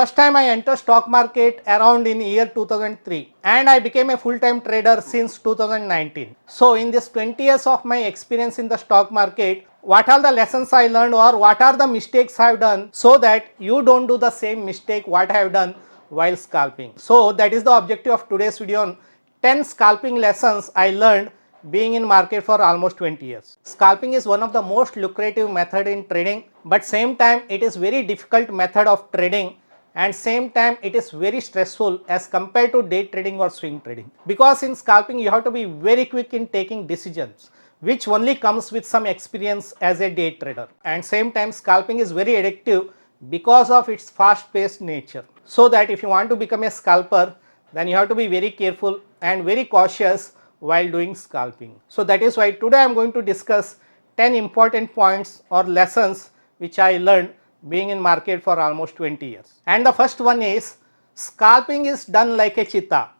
First time I entered stock market around in year 2003 and I became a full-time trader since 2019. So in this 20 years of my experience in the stock market, what are the lessons I learned or what are the mistakes I have done so that you don't do the same mistake what I have done while scalping. So that is the objective of today's video on 10 scalping lessons I learned being in market for almost 20 years. Scalping is one of the most lucrative method in trading, but same time it is very difficult method of trading and same time it is very stressful as compared to day trading or swing trading. Because in scalping you have to be very quick in taking decisions which only comes with some experience as a day trader, and same time scalping is very addictive because of its fast paced nature. So that if you want to become a scalper, then you have to be very careful and very cautious while doing scalping. So that is why today I am going to discuss 10 important points or lessons which I learned being in market for almost 20 years. And the first one is scalping is done like a cheetah.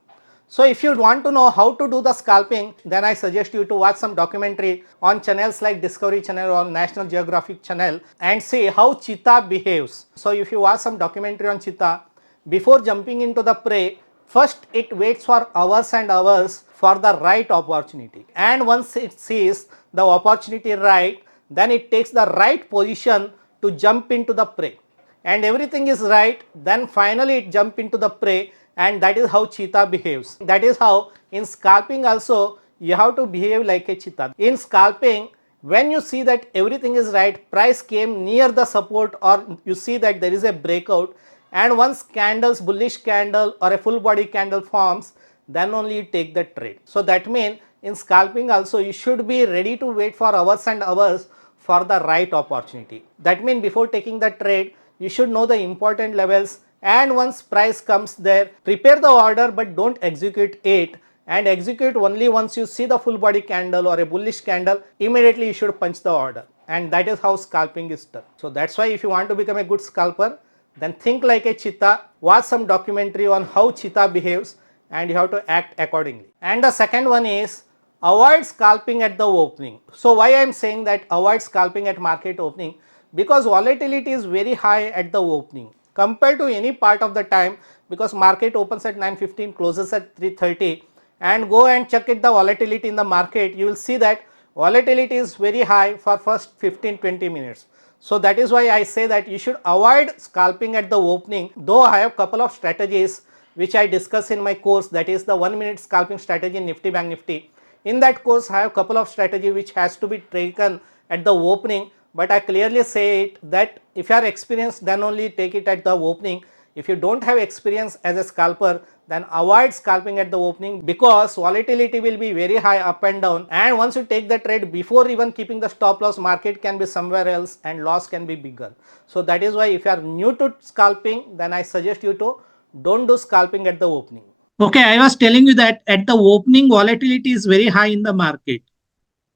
So if you want to know how to do the scalping, then I suggest you to watch some documentary on channels like Discovery Channel or National Geographic Channel and see how cheetah behaves. So if you watch some documentary on cheetah, before jumping into the prey, first it waits for hours and hours for the right opportunity, and once it sees the opportunity right, then it takes the right position to jump into the prey, and everything is right, then finally it jump into the prey, and that is how cheetah behaves. That is how in scalping also you have to behave like a cheetah. In scalping, when you see that everything is right, price came near the support or you see that there is a breakout, and once candles, bullish candle or a full body candle forms, then only you take the trade. So that means in scalping also you should be ready to wait for hours and hours for the right opportunity. That means before taking the trade, you should know the important levels, and once price comes there, prepare the order but don't execute it, and execute only once you see the full body candle or a bullish candle, immediately you should punch the order, and that is how scalping is done. So that's why if you want to become a good scalper, then think like a cheetah, watch some documentary on how cheetah behaves, and you have to act accordingly. And the second one is avoid scalping at the opening. So why I am saying that avoid scalping at market opening? Because volatility is very high at the opening compared to any part of the time, because market opens at 9:15, closes at 3:30, and go and check it the volatility in the market, you will see that volatility is very high for first 15-20 minutes. So that is why I say that you should avoid scalping at the opening, though I have couple of strategies which I discuss in my course, that is the 1 minute scalping strategy in Nifty Bank Nifty. In that course I have couple of strategy which has to be taken at the opening, but I clearly say it that if you are experienced, then only take it at the opening. If you don't have experience as a scalper, then avoid scalping at the opening, because volatility will be very high up and down, and once you take the trade before even keeping the stop loss, market can be somewhere else and loss can be bigger. So that is why if you are new to scalping, then I suggest you to don't do scalping at the opening. Okay, I was telling you that at the opening, volatility is very high in the market.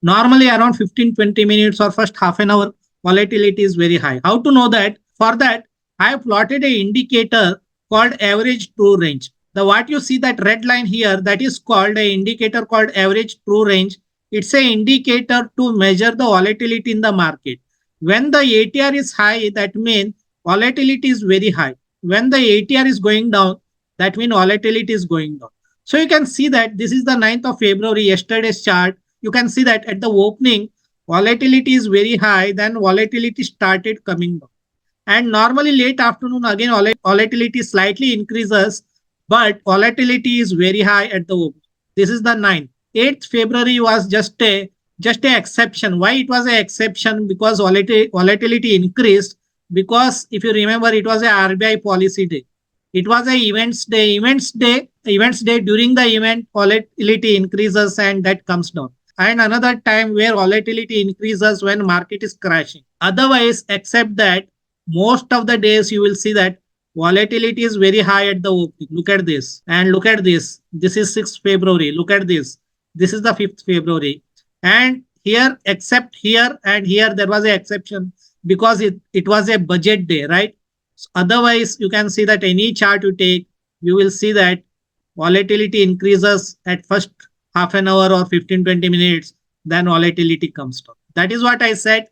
Normally around 15-20 minutes or first half an hour, volatility is very high. How to know that? For that, I have plotted a indicator called average true range. The what you see that red line here, that is called a indicator called average true range. It's a indicator to measure the volatility in the market. When the ATR is high, that means volatility is very high. When the ATR is going down, that means volatility is going down. So you can see that this is the 9th of February, yesterday's chart. You can see that at the opening, volatility is very high, then volatility started coming down. And normally late afternoon, again, volatility slightly increases, but volatility is very high at the opening. This is the 9th. 8th February was just a exception. Why it was an exception? Because volatility increased, because if you remember, it was a RBI policy day. It was a events day. Events day, during the event, volatility increases and that comes down. And another time where volatility increases when market is crashing. Otherwise, except that, most of the days you will see that volatility is very high at the opening. Look at this and look at this. This is 6th February. Look at this. This is the 5th February. And here, except here and here, there was an exception because it was a budget day, right? So otherwise, you can see that any chart you take, you will see that volatility increases at first half an hour or 15-20 minutes, then volatility comes down. That is what I said.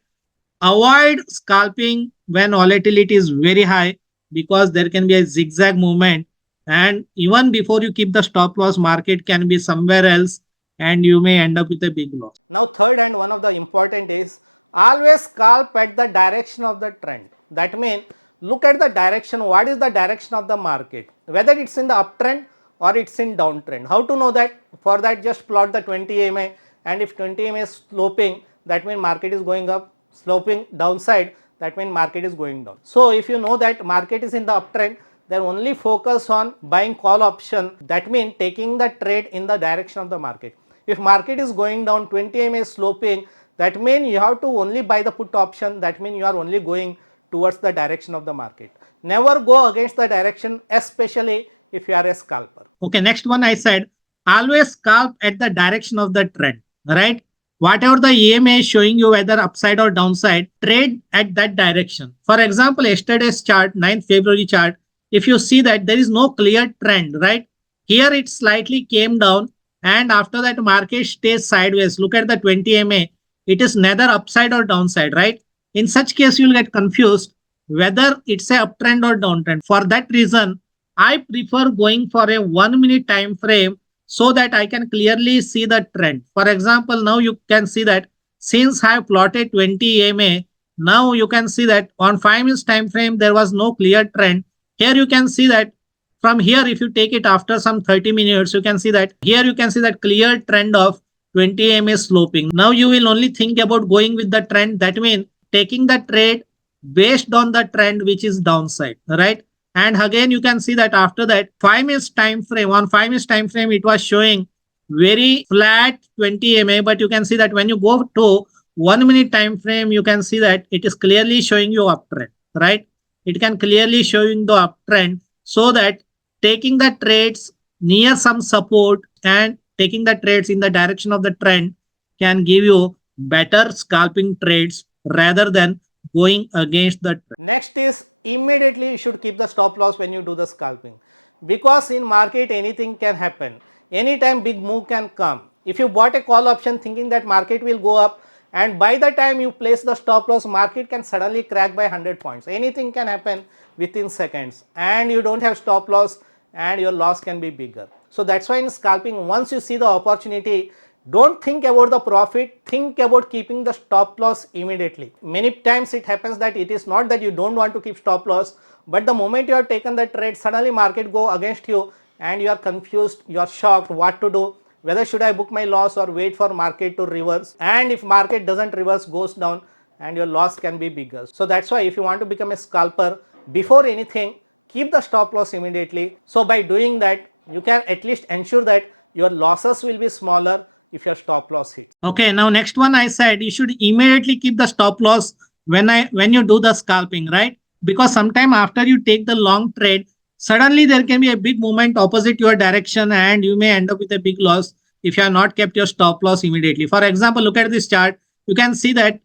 Avoid scalping when volatility is very high, because there can be a zigzag movement, and even before you keep the stop loss, market can be somewhere else and you may end up with a big loss. Now third and one of the important is always scalp at the direction of the trend. That means look at the direction, what is the direction of the market, whether it's in the uptrend or it's in downtrend. How to know that? For that just plot the 20 EMA, and if 20 EMA is sloping, that means market is going up, sloping downside, that means market is going down. So if you know that market is in the uptrend, then only focus on buying call option, that means taking the trade in the direction of the market. If market is going down, 20 EMA is sloping, that means you have to only buy the put option, that means you are only going towards the direction of the market. Never go against the direction, especially if you are a scalper. Okay, next one I said, always scalp at the direction of the trend, right? Whatever the EMA is showing you, whether upside or downside, trade at that direction. For example, yesterday's chart, 9th February chart, if you see that there is no clear trend, right? Here it slightly came down, and after that market stays sideways. Look at the 20 EMA. It is neither upside or downside, right? In such case, you will get confused whether it's a uptrend or downtrend. For that reason, I prefer going for a 1 minute time frame so that I can clearly see the trend. For example, now you can see that since I have plotted 20 EMA, now you can see that on 5 minutes time frame there was no clear trend. Here you can see that from here, if you take it after some 30 minutes, you can see that here you can see that clear trend of 20 EMA sloping. Now you will only think about going with the trend. That means taking the trade based on the trend which is downside, right? And again, you can see that after that 5 minutes time frame, on 5 minutes time frame, it was showing very flat 20 EMA, but you can see that when you go to 1 minute time frame, you can see that it is clearly showing you uptrend, right? It can clearly showing the uptrend, so that taking the trades near some support and taking the trades in the direction of the trend can give you better scalping trades rather than going against the trend. Next is immediately you should keep the stop loss when you do the scalping, because in market anything can happen. Anytime big move can come. If you bought a call option thinking that market will go up, and by the time you place the stop loss, market can suddenly crack by 100 points. Anything can happen within seconds, and you don't have stop loss and your loss can be bigger. So that's why in scalping, once you see the opportunity, don't think about the profit, think about keeping the stop loss immediately. Many times it happens that it is not that you don't want to keep stop loss, but the moment you have taken the trade, suddenly market go against you and you are confused, you are shocked what to do, whether should I book my loss or wait for market to reverse, and if market doesn't reverse, goes down, and your loss can be bigger. So that's why if you want to become a scalper, before anything, keep the stop loss immediately. So by doing that, you can at least ensure that your losses will be smaller if your stop loss hits. Okay, now next one I said you should immediately keep the stop loss when you do the scalping, right? Because sometime after you take the long trade, suddenly there can be a big movement opposite your direction and you may end up with a big loss if you have not kept your stop loss immediately. For example, look at this chart. You can see that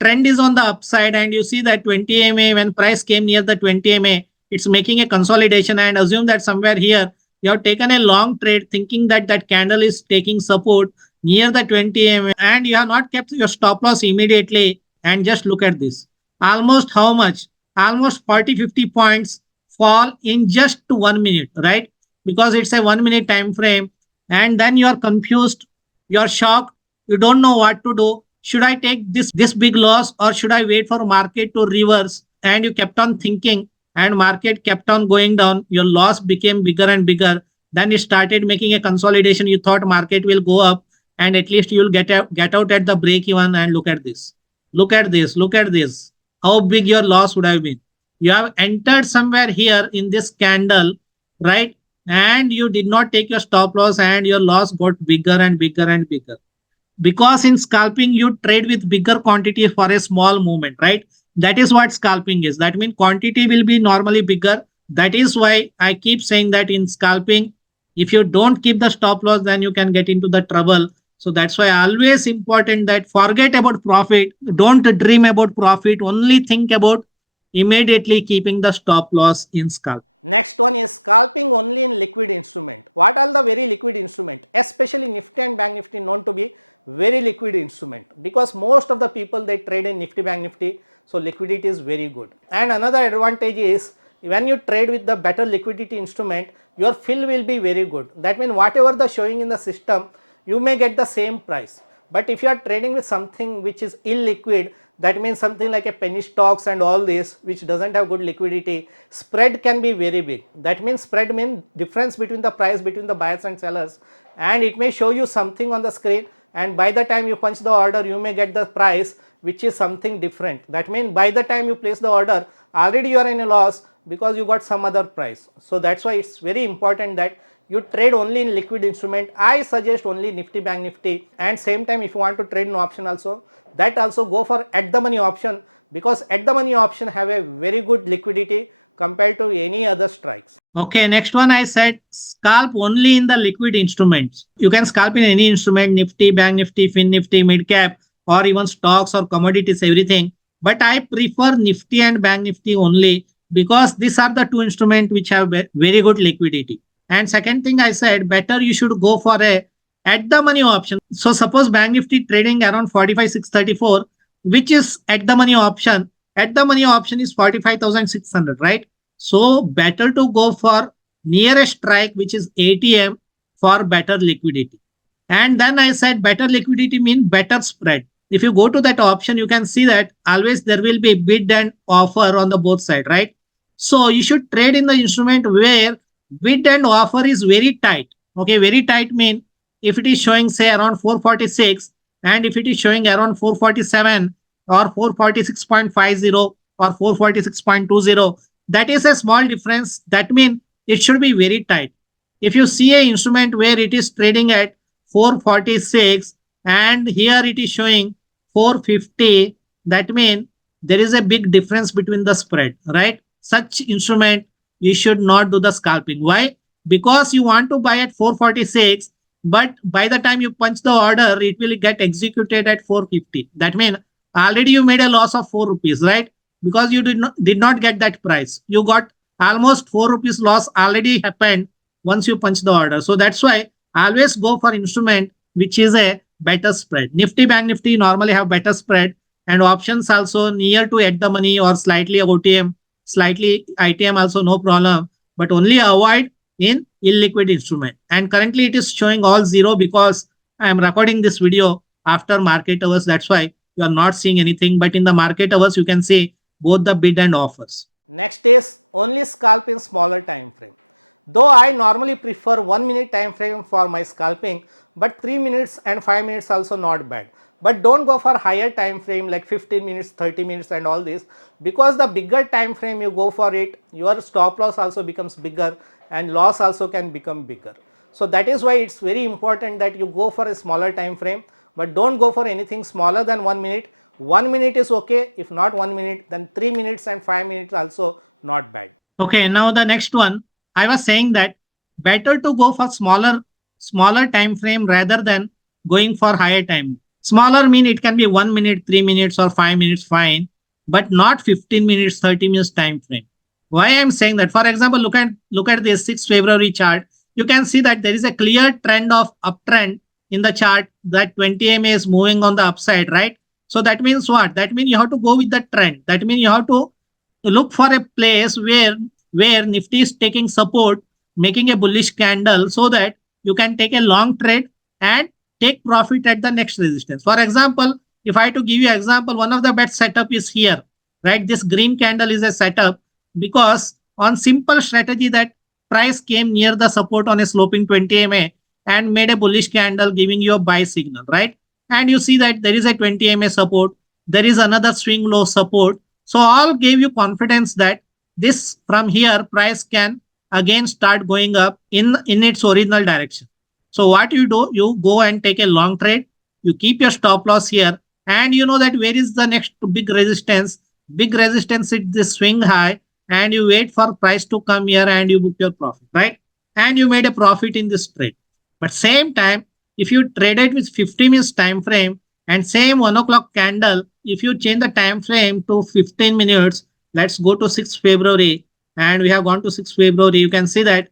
trend is on the upside, and you see that 20 MA, when price came near the 20 MA, it's making a consolidation, and assume that somewhere here you have taken a long trade thinking that that candle is taking support near the 20 MA, and you have not kept your stop loss immediately. And just look at this, almost how much, almost 40-50 points fall in just 1 minute, right? Because it's a 1 minute time frame, and then you are confused, you are shocked, you don't know what to do. Should I take this big loss, or should I wait for market to reverse? And you kept on thinking, and market kept on going down. Your loss became bigger and bigger. Then it started making a consolidation. You thought market will go up, and at least you will get out at the break even. And look at this. Look at this. Look at this. How big your loss would have been. You have entered somewhere here in this candle, right? And you did not take your stop loss, and your loss got bigger and bigger and bigger. Because in scalping, you trade with bigger quantity for a small movement, right? That is what scalping is. That means quantity will be normally bigger. That is why I keep saying that in scalping, if you don't keep the stop loss, then you can get into the trouble. So that's why always important that forget about profit. Don't dream about profit. Only think about immediately keeping the stop loss in scalp. Next one is scalping only in liquid instrument. What are the very liquid instrument? Especially Nifty and Bank Nifty known to be very liquid instrument, because most of the people they trade in Nifty Bank Nifty, so liquidity is very good. And another advantage is when you trade with the better liquidity instrument, your fill will be very good. That means whatever the showing in the system, you may get the same price. But if you are trading with something which is illiquid, that means something like a penny stocks and all this which doesn't have good liquidity, spread can be very big. That means spread means difference between the price between the buyers and sellers, and it may show you something on the screen, and by the time you punch the order you may get the price which is something different. That means by the time you place the order already you are in a loss because you got some other price. So that's why it's very important that you trade only in liquid instrument. I suggest only Nifty, Bank Nifty, and same time if you want to trade in option also, that also go for at the money option, because at the money option have a very good liquidity compared to any other strikes. Okay, next one I said scalp only in the liquid instruments. You can scalp in any instrument, Nifty, Bank Nifty, Fin Nifty, mid cap, or even stocks or commodities, everything. But I prefer Nifty and Bank Nifty only because these are the two instruments which have very good liquidity. And second thing I said, better you should go for a at the money option. So suppose Bank Nifty trading around 45,634, which is at the money option. At the money option is 45,600, right? So better to go for nearest strike, which is ATM, for better liquidity. And then I said better liquidity means better spread. If you go to that option, you can see that always there will be bid and offer on the both side, right? So you should trade in the instrument where bid and offer is very tight. Okay, very tight mean if it is showing say around 446 and if it is showing around 447 or 446.50 or 446.20, that is a small difference. That means it should be very tight. If you see a instrument where it is trading at 446 and here it is showing 450, that means there is a big difference between the spread, right? Such instrument you should not do the scalping. Why? Because you want to buy at 446, but by the time you punch the order, it will get executed at 450. That means already you made a loss of 4 rupees, right? Because you did not get that price. You got almost 4 rupees loss already happened once you punch the order. So that's why always go for instrument which is a better spread. Nifty, Bank Nifty normally have better spread, and options also near to at the money or slightly OTM, slightly ITM also no problem, but only avoid in illiquid instrument. And currently it is showing all zero because I am recording this video after market hours. That's why you are not seeing anything, but in the market hours you can see both the bid and offers. Next is only scalp in smaller time frame. Though I normally prefer 1 minute time frame for my scalping, but 3 minutes and 5 minutes also not bad. But don't go for higher time frame like 15 minutes, 30 minutes and all this, because the bigger time frame you go for it, your stop loss also becomes bigger and loss also can become bigger. So that is why it's very important that you go for a smaller time frame, but don't go for anything smaller than 1 minute. 1 minute is okay. If not 1 minute, then 3 minutes and 5 minutes also not bad. Okay, now the next one, I was saying that better to go for smaller time frame rather than going for higher time. Smaller mean it can be 1 minute, 3 minutes or 5 minutes, fine, but not 15 minutes, 30 minutes time frame. Why I am saying that? For example, look at this 6th February chart. You can see that there is a clear trend of uptrend in the chart, that 20 MA is moving on the upside, right? So that means what? That means you have to go with the trend. That means you have to look for a place where Nifty is taking support, making a bullish candle, so that you can take a long trade and take profit at the next resistance. For example, if I have to give you an example, one of the best setup is here, right? This green candle is a setup because on simple strategy that price came near the support on a sloping 20 MA and made a bullish candle giving you a buy signal, right? And you see that there is a 20 MA support, there is another swing low support. So all gave you confidence that this from here price can again start going up in its original direction. So what you do, you go and take a long trade, you keep your stop loss here, and you know that where is the next big resistance. Big resistance is this swing high, and you wait for price to come here and you book your profit, right? And you made a profit in this trade. But same time, if you traded with 50 minutes time frame and same 1 o'clock candle, if you change the time frame to 15 minutes, let's go to 6th February, and we have gone to 6th February, you can see that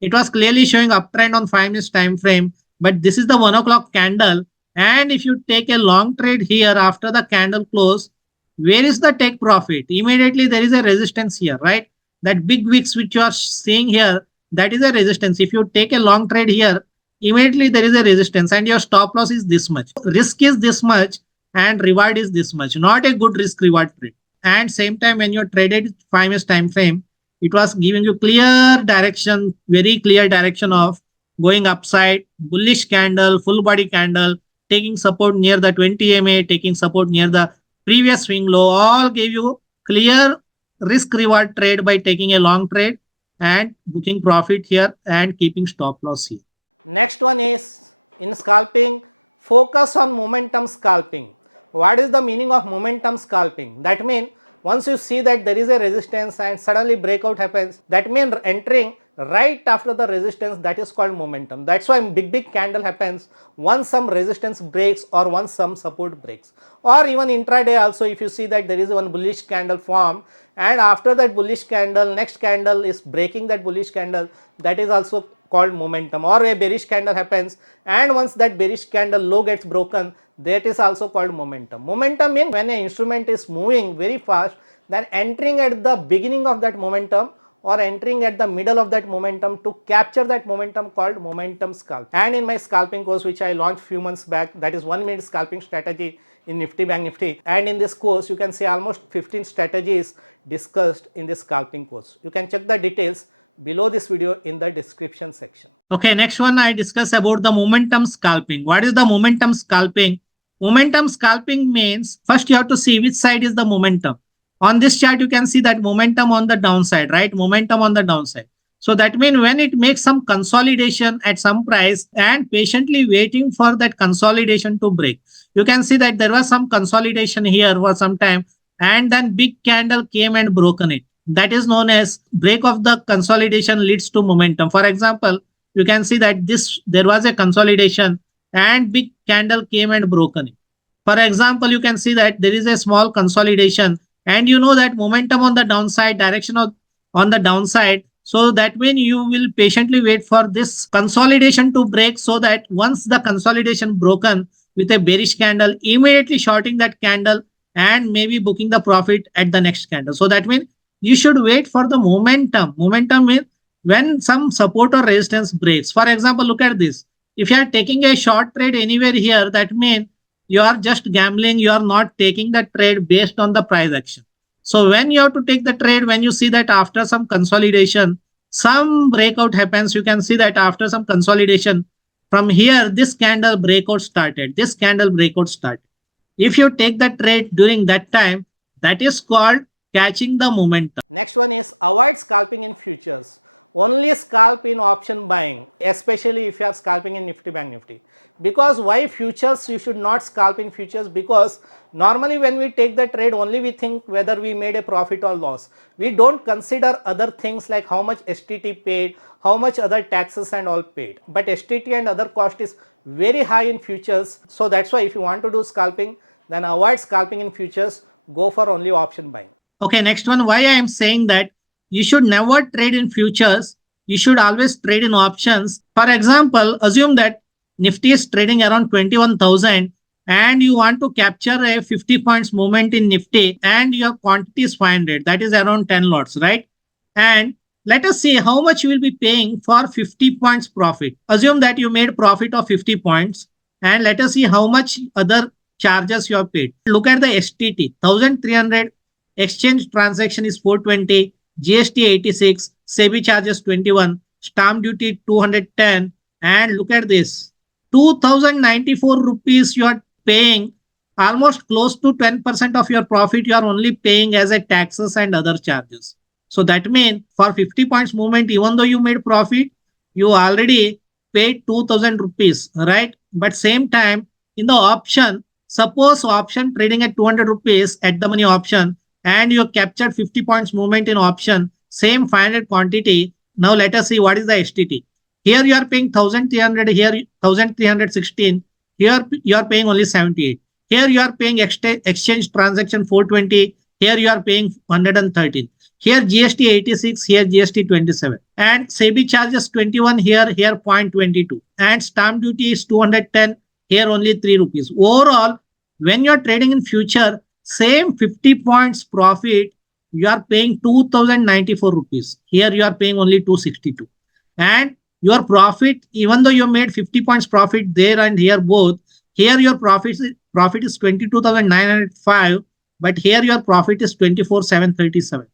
it was clearly showing uptrend on 5 minutes time frame, but this is the 1 o'clock candle. And if you take a long trade here after the candle close, where is the take profit? Immediately there is a resistance here, right? that big wicks which you are seeing here, that is a resistance. If you take a long trade here, immediately there is a resistance and your stop loss is this much. Risk is this much and reward is this much. Not a good risk reward trade. And same time when you traded 5 years time frame, it was giving you clear direction, very clear direction of going upside, bullish candle, full body candle, taking support near the 20 MA, taking support near the previous swing low, all gave you clear risk reward trade by taking a long trade and booking profit here and keeping stop loss here. Next one is, in scalping, focus on momentum scalping. What is the meaning of momentum scalping? That means once you see that there is a resistance and suddenly breakout happens, that means entering right after the resistance, that is called momentum. That's why big candle happens once some resistance breaks or once some support breaks. Or even intraday also, if you see that there is one bullish candle form and after that bullish candle, next candle is breaking that bullish candle, that is also called momentum. Or a bearish candle happens and once that bearish candle low gets broken, that is also called momentum. Momentum means when an instrument is moving very fast, then entering at the beginning of that momentum or entering at the middle of that momentum to capture that momentum called momentum scalp. And in my scalping course which I launched few months back, that is 1 minute scalping strategy in Nifty Bank Nifty, and in this course you can see almost 15 strategies discussed in this scalping course. You can check the details below this video in the description section. Okay, next one I discuss about the momentum scalping. What is the momentum scalping? Momentum scalping means first you have to see which side is the momentum. On this chart, you can see that momentum on the downside, right? Momentum on the downside. So that means when it makes some consolidation at some price and patiently waiting for that consolidation to break. You can see that there was some consolidation here for some time and then big candle came and broken it. That is known as break of the consolidation leads to momentum. For example, you can see that there was a consolidation and big candle came and broken it. For example, you can see that there is a small consolidation and you know that momentum on the downside, direction of on the downside. So that means you will patiently wait for this consolidation to break so that once the consolidation broken with a bearish candle, immediately shorting that candle and maybe booking the profit at the next candle. So that means you should wait for the momentum. Momentum means when some support or resistance breaks. For example, look at this. If you are taking a short trade anywhere here, that means you are just gambling. You are not taking the trade based on the price action. So when you have to take the trade, when you see that after some consolidation, some breakout happens, you can see that after some consolidation, from here, this candle breakout started. This candle breakout started. If you take the trade during that time, that is called catching the momentum. Next one is avoid scalping in futures. Only scalp in option buying, especially if you are scalping in Nifty Bank Nifty. Because why futures? You should not scalp in futures because normally when we take the trade only we think whether we made a profit or loss. We don't consider other things like how much STT paid, how much other taxes and all paid. But STT and other cost is very high in futures. So that's why if you want to do scalping, then avoid scalping in futures, go for only option buying. Okay, next one, why I am saying that you should never trade in futures. You should always trade in options. For example, assume that Nifty is trading around 21,000 and you want to capture a 50 points movement in Nifty and your quantity is 500. That is around 10 lots, right? And let us see how much you will be paying for 50 points profit. Assume that you made profit of 50 points and let us see how much other charges you have paid. Look at the STT, 1,300. Exchange transaction is 420, GST 86, SEBI charges 21, stamp duty 210, and look at this, 2,094 rupees you are paying, almost close to 10% of your profit you are only paying as a taxes and other charges. So that means for 50 points movement, even though you made profit, you already paid 2,000 rupees, right? But same time in the option, suppose option trading at 200 rupees at the money option, and you captured 50 points movement in option, same 500 quantity. Now let us see what is the STT. Here you are paying 1,300, here 1,316, here you are paying only 78. Here you are paying exchange transaction 420, here you are paying 113. Here GST 86, here GST 27. And SEBI charges 21, here 0.22. And stamp duty is 210, here only 3 rupees. Overall, when you are trading in future, same 50 points profit, you are paying 2094 rupees. Here you are paying only 262. And your profit, even though you made 50 points profit there and here both, here your profit is 22,905, but here your profit is 24,737.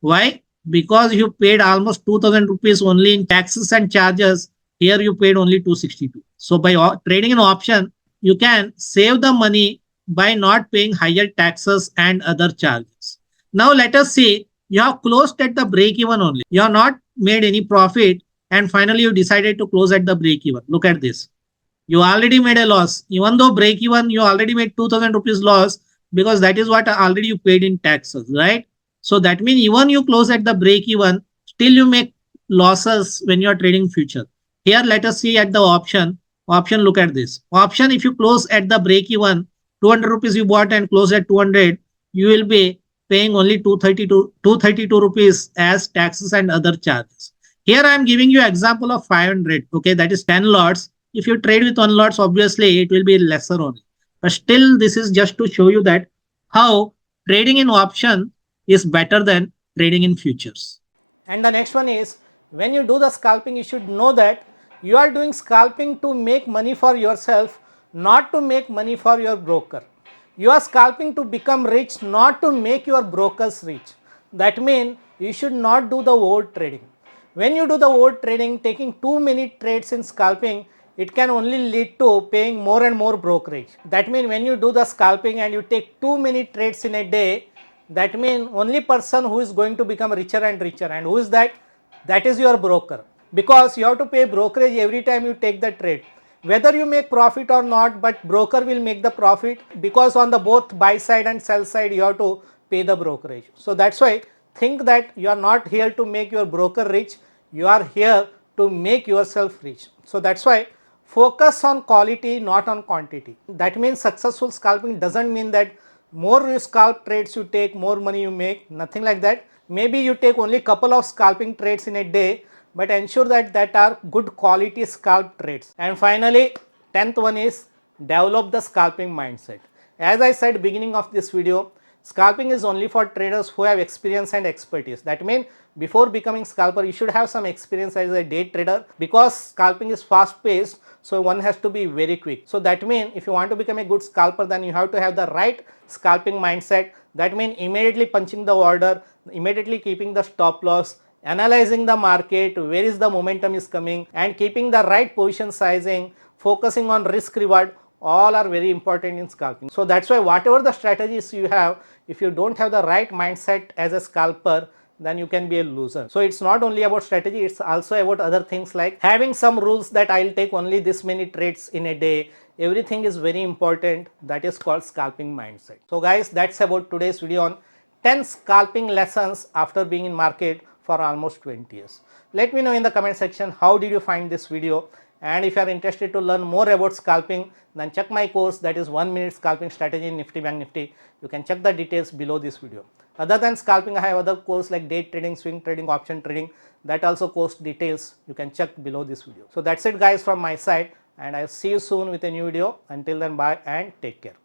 Why? Because you paid almost 2000 rupees only in taxes and charges. Here you paid only 262. So by trading an option, you can save the money by not paying higher taxes and other charges. Now let us say you have closed at the break even only. You have not made any profit and finally you decided to close at the break even. Look at this. You already made a loss. Even though break even, you already made 2000 rupees loss because that is what already you paid in taxes, right? So that means even you close at the break even, still you make losses when you are trading future. Here, let us see at the option. Option, look at this. Option, if you close at the break even, 200 rupees you bought and close at 200, you will be paying only 232 rupees as taxes and other charges. Here I am giving you example of 500. Okay, that is 10 lots. If you trade with 1 lots, obviously it will be lesser only. But still, this is just to show you that how trading in option is better than trading in futures. And the next one is, when you do the scalping, you should know that you are doing scalping to make money for yourself, not to make money for your broker. You are scalping to become rich, not to make your brokers rich. That means you should not do the over trading. When you do the over trading, taking too many trades in scalping, it can only lead to paying more and more brokerage. That means when you do the scalping and you take too many trades in a day, that means only person who is going to become richer and richer. And who is that? That is your broker, because you have to pay brokerage every time you take the trade, whether you make profit or not, but broker will make the profit, because on the both buy side and sell side you have to pay the brokerage. So that's why think that you are not here to make your broker rich, you are here to make yourself rich. So that's why focus on quality, not on quantity. That means successful scalping doesn't mean that more you scalp trades you take, more money you make, nothing like that. Maybe you take only couple of scalping trades in a day, but ensure that are good quality scalp trades. And finally, 10th one is develop the scalping mindset. As I said beginning of this video, scalping is only for traders who have experience and expertise. That means before becoming scalper, you should have some experience as a day trader, because scalping is fast paced, so one has to be very quick. So that means if you want to become a good scalper, then you have to have the right scalping mindset. That means immediately punching the order, immediately keeping the stop loss, analyzing the market, where is the momentum is coming, and keeping the right position sizing, focusing on risk reward, all are very important in scalping. So that's why whatever the strategies you have, if you don't have the right mindset as a scalper, then you can be a loser. So it's not only about strategy, it's also about other things like having some rules that I'll take only this many trades in a day. Everything is very important. That is called scalping mindset. So guys, that's about today's video on 10 scalping lessons after being in market for almost 20 years. Let me know in the comment section how did you find this video, and if you are interested to learn more about scalping, then check my course, that is 1 minute scalping strategy in Nifty Bank Nifty. You can check the details below this video. Other than scalping, I have other course like day trading, swing trading, option trading, that also course details you can check below this video. So that's it guys from my side, and I'll see you soon with a new video. Until then, bye and take care.